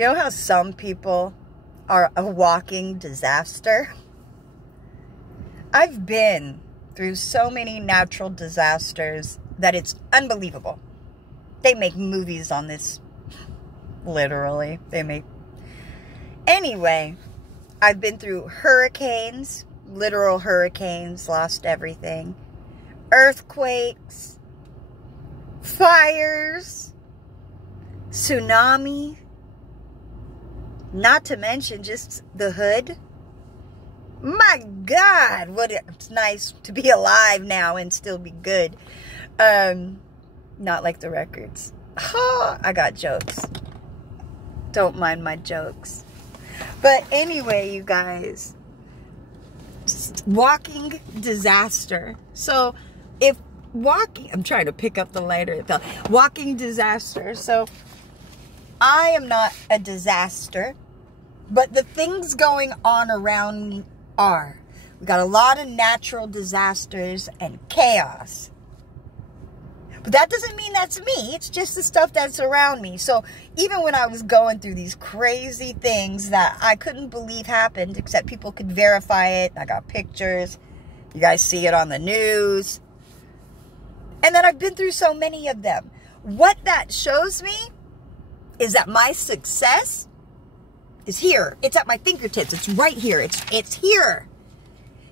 You know how some people are a walking disaster? I've been through so many natural disasters that it's unbelievable. They make movies on this. Literally. Anyway, I've been through hurricanes, literal hurricanes, lost everything. Earthquakes, fires, tsunami, not to mention just the hood. My God, it's nice to be alive now and still be good. Not like the records. I got jokes. Don't mind my jokes. But anyway, you guys, walking disaster. So if I'm trying to pick up the lighter. Walking disaster. So I am not a disaster, but the things going on around me are. We got a lot of natural disasters and chaos. But that doesn't mean that's me. It's just the stuff that's around me. So even when I was going through these crazy things that I couldn't believe happened, except people could verify it. I got pictures. You guys see it on the news. And then I've been through so many of them. What that shows me is that my success is here. It's at my fingertips. It's right here. It's here.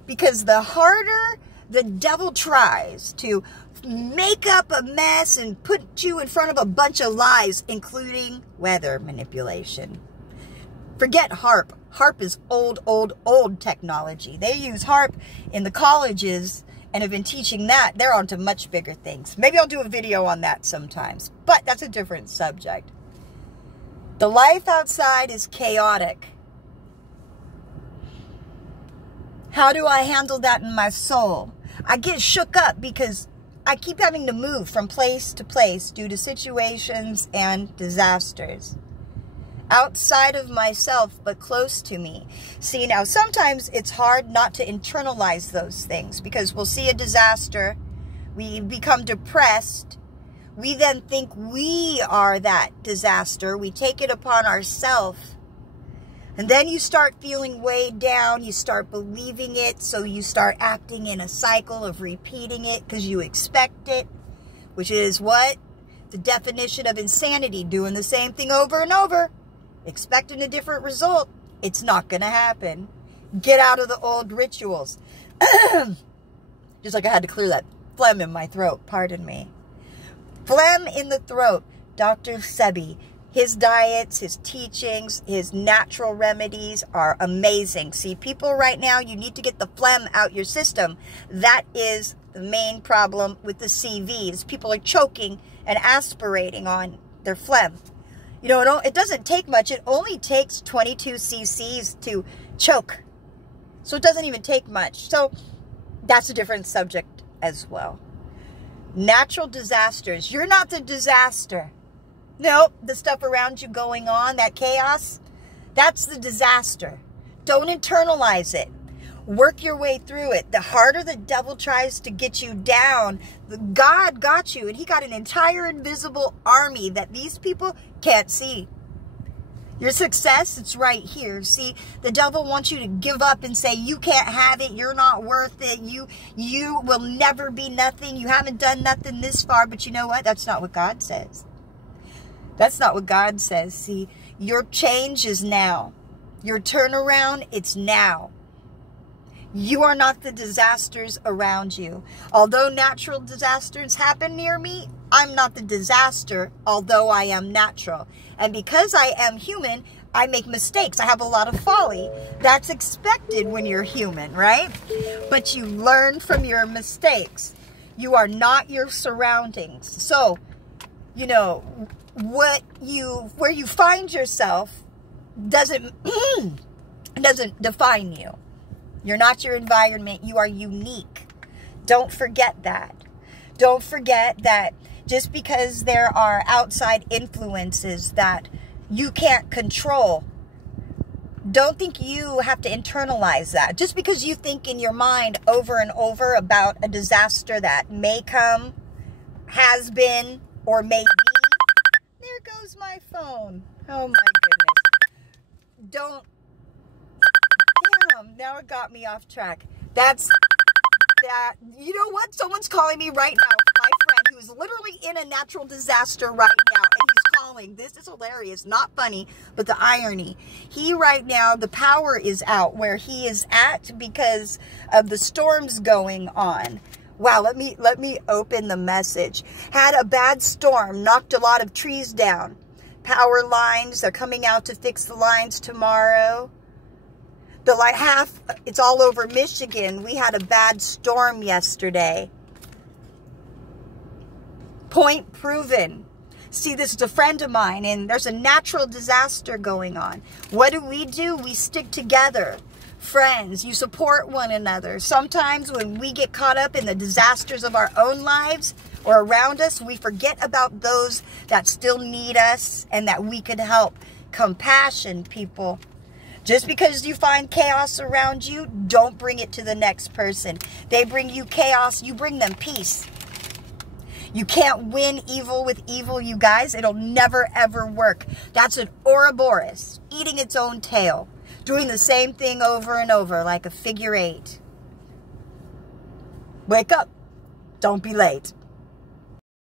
Because the harder the devil tries to make up a mess and put you in front of a bunch of lies, including weather manipulation. Forget HARP. HARP is old technology. They use HARP in the colleges and have been teaching that. They're on to much bigger things. Maybe I'll do a video on that sometimes, but that's a different subject. The life outside is chaotic. How do I handle that in my soul? I get shook up because I keep having to move from place to place due to situations and disasters. Outside of myself, but close to me. See, now sometimes it's hard not to internalize those things because we'll see a disaster, we become depressed, we then think we are that disaster, we take it upon ourselves, and then you start feeling weighed down, you start believing it, so you start acting in a cycle of repeating it because you expect it, which is what? The definition of insanity, doing the same thing over and over. Expecting a different result, it's not going to happen. Get out of the old rituals. Just like I had to clear that phlegm in my throat. Pardon me. Phlegm in the throat. Dr. Sebi, his diets, his teachings, his natural remedies are amazing. See, people right now, you need to get the phlegm out your system. That is the main problem with the CVs. People are choking and aspirating on their phlegm. You know, it doesn't take much. It only takes 22 cc's to choke. So it doesn't even take much. So that's a different subject as well. Natural disasters. You're not the disaster. No, the stuff around you going on, that chaos, that's the disaster. Don't internalize it. Work your way through it. The harder the devil tries to get you down, God got you. And he got an entire invisible army that these people can't see. Your success, it's right here. See, the devil wants you to give up and say, you can't have it. You're not worth it. You will never be nothing. You haven't done nothing this far. But you know what? That's not what God says. That's not what God says. See, your change is now. Your turnaround, it's now. You are not the disasters around you. Although natural disasters happen near me, I'm not the disaster, although I am natural. And because I am human, I make mistakes. I have a lot of folly. That's expected when you're human, right? But you learn from your mistakes. You are not your surroundings. So, you know, where you find yourself doesn't define you. You're not your environment. You are unique. Don't forget that. Don't forget that just because there are outside influences that you can't control, don't think you have to internalize that. Just because you think in your mind over and over about a disaster that may come, has been, or may be. There goes my phone. Oh my goodness. don't. Damn, now it got me off track. That's that. You know what? Someone's calling me right now. My friend who's literally in a natural disaster right now, and he's calling. This is hilarious. Not funny, but the irony. He right now, the power is out where he is at because of the storms going on. Wow, let me open the message. Had a bad storm, knocked a lot of trees down. Power lines, they're coming out to fix the lines tomorrow. The like half, it's all over Michigan. We had a bad storm yesterday. Point proven. See, this is a friend of mine, and there's a natural disaster going on. What do? We stick together. Friends, you support one another. Sometimes when we get caught up in the disasters of our own lives or around us, we forget about those that still need us and that we could help. Compassion, people. Just because you find chaos around you, don't bring it to the next person. They bring you chaos, you bring them peace. You can't win evil with evil, you guys. It'll never, ever work. That's an Ouroboros, eating its own tail. Doing the same thing over and over like a figure 8. Wake up. Don't be late.